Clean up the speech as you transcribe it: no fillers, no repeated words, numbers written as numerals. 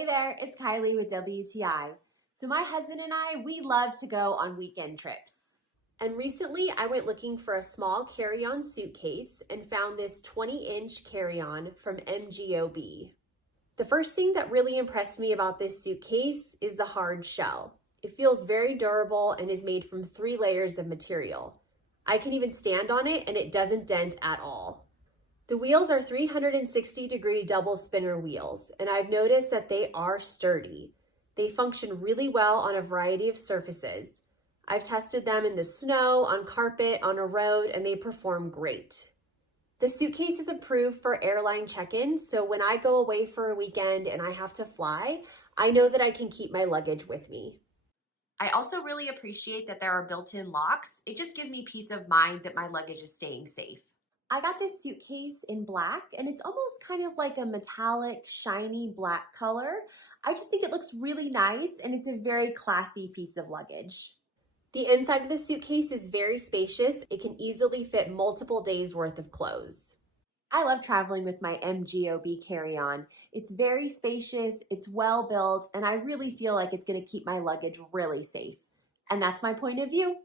Hey there, it's Kylie with WTI. So my husband and I, we love to go on weekend trips. And recently I went looking for a small carry-on suitcase and found this 20-inch carry-on from MGOB. The first thing that really impressed me about this suitcase is the hard shell. It feels very durable and is made from 3 layers of material. I can even stand on it and it doesn't dent at all. The wheels are 360-degree double spinner wheels, and I've noticed that they are sturdy. They function really well on a variety of surfaces. I've tested them in the snow, on carpet, on a road, and they perform great. The suitcase is approved for airline check-in, so when I go away for a weekend and I have to fly, I know that I can keep my luggage with me. I also really appreciate that there are built-in locks. It just gives me peace of mind that my luggage is staying safe. I got this suitcase in black, and it's almost kind of like a metallic, shiny black color. I just think it looks really nice, and it's a very classy piece of luggage. The inside of the suitcase is very spacious. It can easily fit multiple days worth of clothes. I love traveling with my MGOB carry-on. It's very spacious, it's well built, and I really feel like it's going to keep my luggage really safe. And that's my point of view.